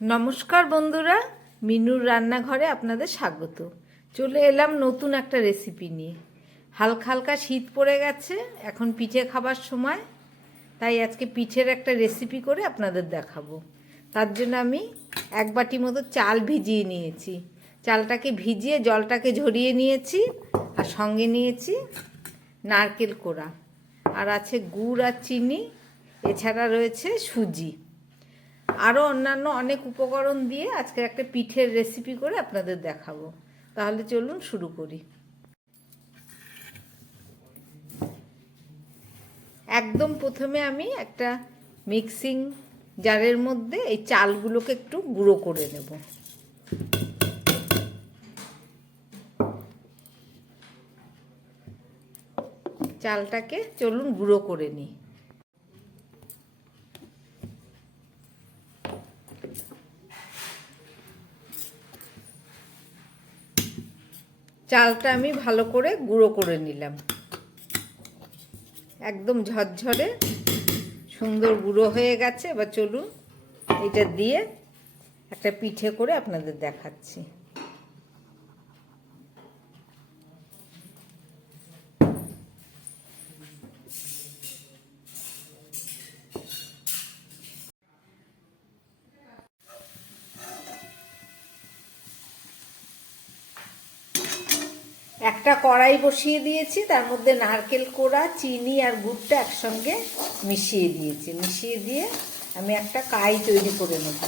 নমস্কার বন্ধুরা, মিনুর রান্নাঘরে আপনাদের স্বাগত। চলে এলাম নতুন একটা রেসিপি নিয়ে। হালকা হালকা শীত পড়ে গেছে, এখন পিঠে খাবার সময়, তাই আজকে পিঠের একটা রেসিপি করে আপনাদের দেখাবো। তার জন্য আমি 1 বাটি মতো চাল ভিজিয়ে নিয়েছি। চালটাকে ভিজিয়ে জলটাকে ঝরিয়ে নিয়েছি, আর সঙ্গে নিয়েছি নারকেল কোড়া, আর আছে গুড় আর চিনি, এছাড়া রয়েছে সুজি। আরও অন্যান্য অনেক উপকরণ দিয়ে আজকে একটা পিঠের রেসিপি করে আপনাদের দেখাবো। তাহলে চলুন শুরু করি। একদম প্রথমে আমি একটা মিক্সিং জারের মধ্যে এই চালগুলোকে একটু গুঁড়ো করে নেব। চালটাকে চলুন গুঁড়ো করে নিই। চালটা আমি ভালো করে গুঁড়ো করে নিলাম, একদম ঝরঝরে সুন্দর গুঁড়ো হয়ে গেছে। এবার চলুন এটা দিয়ে একটা পিঠে করে আপনাদের দেখাচ্ছি। একটা কড়াই বসিয়ে দিয়েছি, তার মধ্যে নারকেল কোড়া, চিনি আর গুড়টা একসঙ্গে মিশিয়ে দিয়েছি। মিশিয়ে দিয়ে আমি একটা কাই তৈরি করে নেব।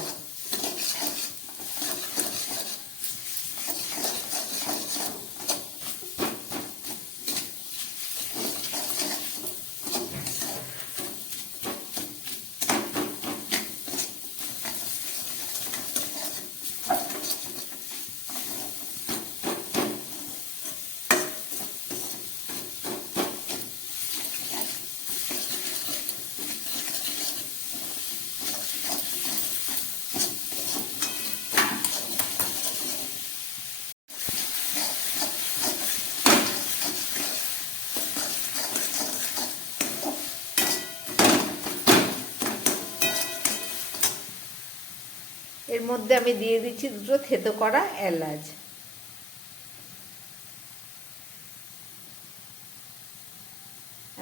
এর মধ্যে আমি দিয়ে দিচ্ছি 2টো থেতো করা এলাচ।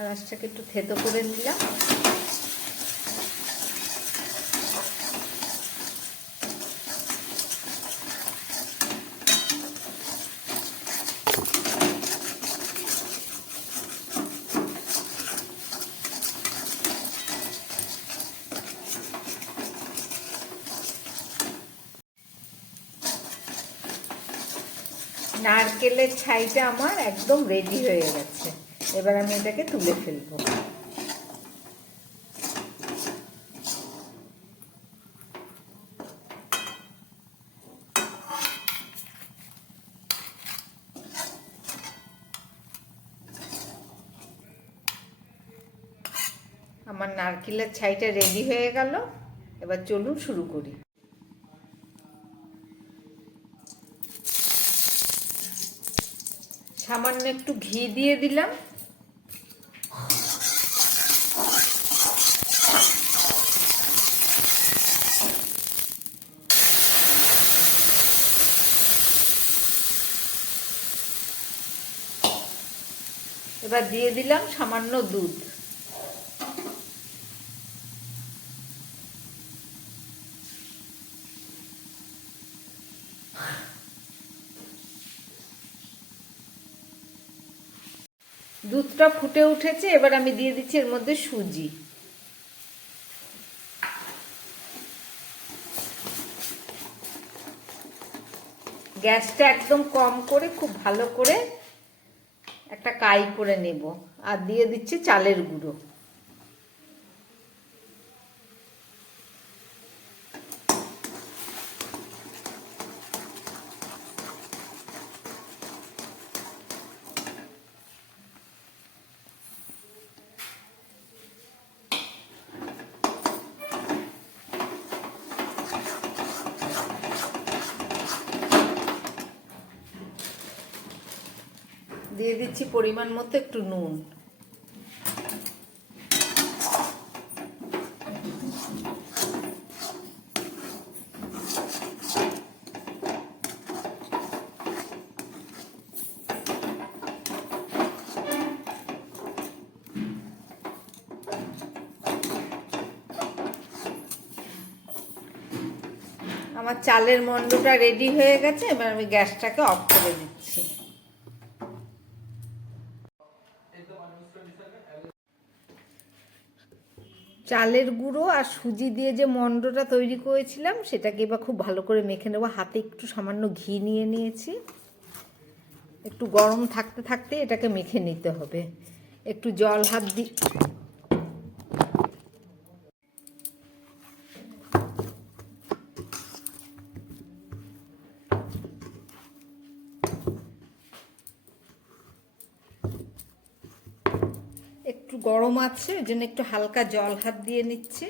এলাচটাকে একটু থেতো করে নিলাম। নারকেলের ছাইটা আমার একদম রেডি হয়ে গেছে। এবার আমি এটাকে তুলে ফেলবো। আমার নারকেলের ছাইটা রেডি হয়ে গেল। এবার চলুন শুরু করি। সামান্য একটু ঘি দিয়ে দিলাম। এবার দিয়ে দিলাম সামান্য দুধ। দুধটা ফুটে উঠেছে, এবার আমি দিয়ে দিচ্ছি এর মধ্যে সুজি। গ্যাসটা একদম কম করে খুব ভালো করে একটা কাই করে নেব, আর দিয়ে দিচ্ছি চালের গুঁড়ো। দিয়ে দিচ্ছি পরিমাণ মতো একটু নুন। আমার চালের মন্ডটা রেডি হয়ে গেছে, এবার আমি গ্যাসটাকে অফ করে দিচ্ছি। চালের গুঁড়ো আর সুজি দিয়ে যে মন্ডটা তৈরি করেছিলাম সেটাকে এবার খুব ভালো করে মেখে নেবো। হাতে একটু সামান্য ঘি নিয়ে নিয়েছি, একটু গরম থাকতে থাকতে এটাকে মেখে নিতে হবে। একটু জল হাত দিয়ে একটু গরম আছে, ওই জন্য একটু হালকা জল হাত দিয়ে নিচ্ছি।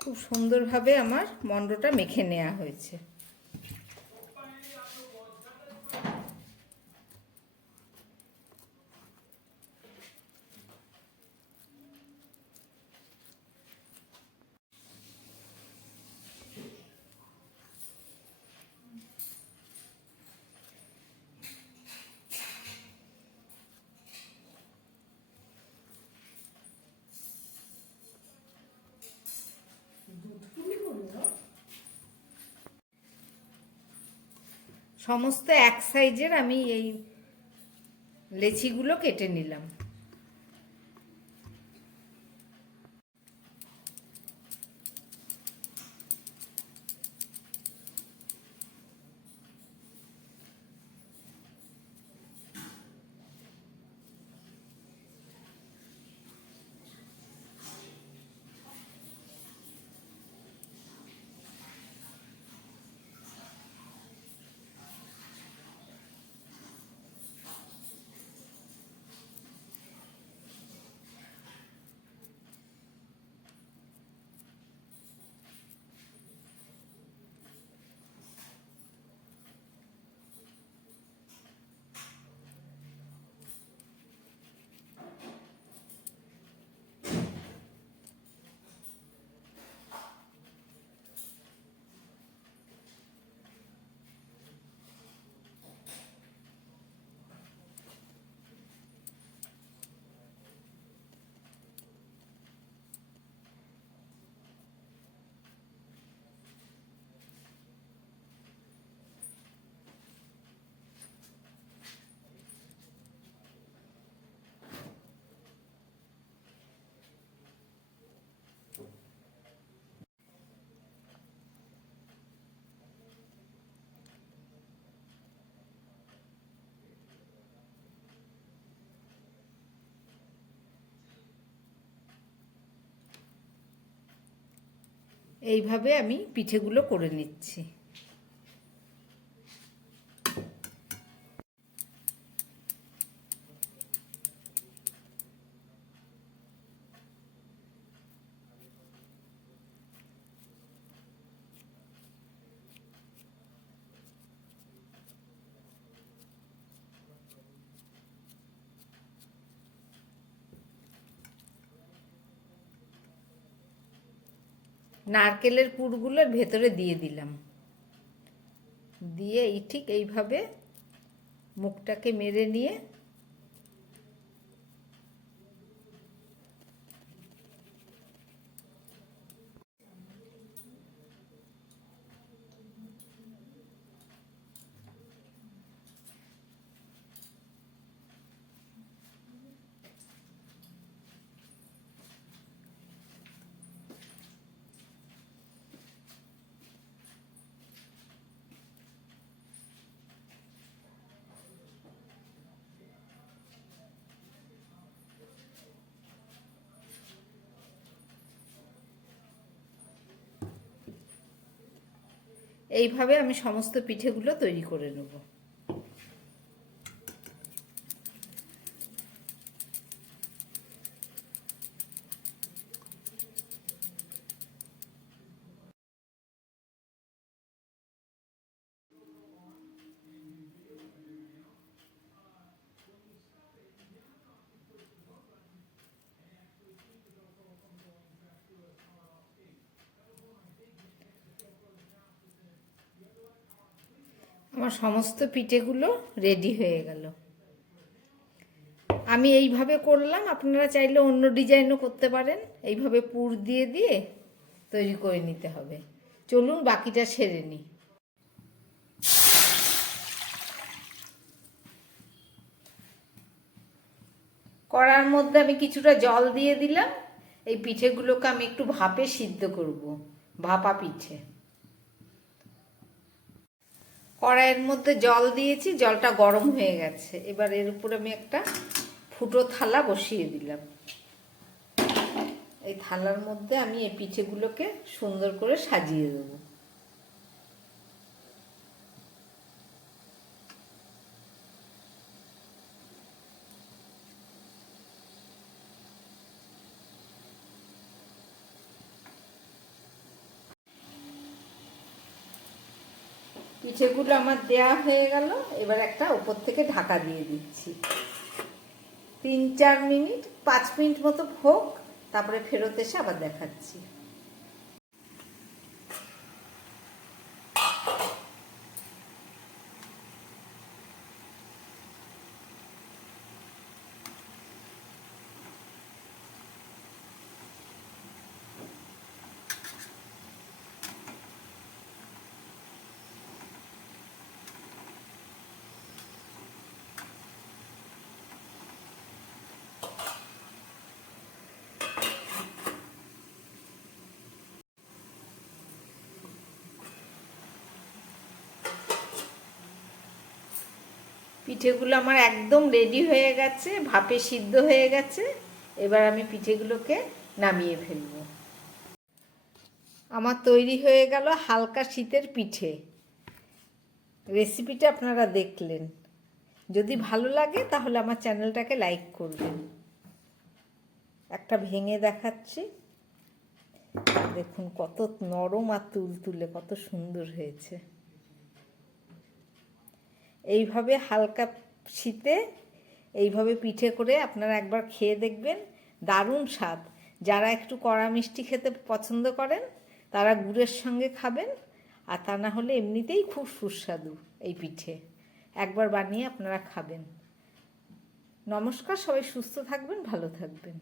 খুব সুন্দরভাবে আমার মন্ডটা মেখে নেওয়া হয়েছে। সমস্ত এক সাইজের আমি এই লেচিগুলো কেটে নিলাম। এইভাবে আমি পিঠেগুলো করে নিচ্ছি। নারকেলের পুরগুলোর ভেতরে দিয়ে দিলাম, দিয়ে ঠিক এইভাবে মুখটাকে মেরে নিয়ে এইভাবে আমি সমস্ত পিঠেগুলো তৈরি করে নেব। আমার সমস্ত পিঠেগুলো রেডি হয়ে গেল। আমি এইভাবে করলাম, আপনারা চাইলে অন্য ডিজাইনও করতে পারেন। এইভাবে পুর দিয়ে দিয়ে তৈরি করে নিতে হবে। চলুন বাকিটা সেরে নিই। কড়ার মধ্যে আমি কিছুটা জল দিয়ে দিলাম। এই পিঠেগুলোকে আমি একটু ভাপে সিদ্ধ করব, ভাপা পিঠে। কড়াইয়ের মধ্যে জল দিয়েছি, জলটা গরম হয়ে গেছে। এবার এর উপর আমি একটা ফুটো থালা বসিয়ে দিলাম। এই থালার মধ্যে আমি এই পিঠেগুলোকে সুন্দর করে সাজিয়ে দেবো। পিঠেগুলো আমার দেয়া হয়ে গেল। এবার একটা উপর থেকে ঢাকা দিয়ে দিচ্ছি। 3-4 মিনিট, 5 মিনিট মতো হোক, তারপরে ফেরত এসে আবার দেখাচ্ছি। পিঠেগুলো আমার একদম রেডি হয়ে গেছে, ভাপে সিদ্ধ হয়ে গেছে। এবার আমি পিঠেগুলোকে নামিয়ে ফেলব। আমার তৈরি হয়ে গেল হালকা শীতের পিঠে। রেসিপিটা আপনারা দেখলেন। যদি ভালো লাগে তাহলে আমার চ্যানেলটাকে লাইক করবেন। একটা ভেঙে দেখাচ্ছি, দেখুন কত নরম আর তুলতুলে, কত সুন্দর হয়েছে। এইভাবে হালকা শীতে এইভাবে পিঠে করে আপনারা একবার খেয়ে দেখবেন, দারুণ স্বাদ। যারা একটু কড়া মিষ্টি খেতে পছন্দ করেন তারা গুড়ের সঙ্গে খাবেন, আর তা না হলে এমনিতেই খুব সুস্বাদু এই পিঠে। একবার বানিয়ে আপনারা খাবেন। নমস্কার, সবাই সুস্থ থাকবেন, ভালো থাকবেন।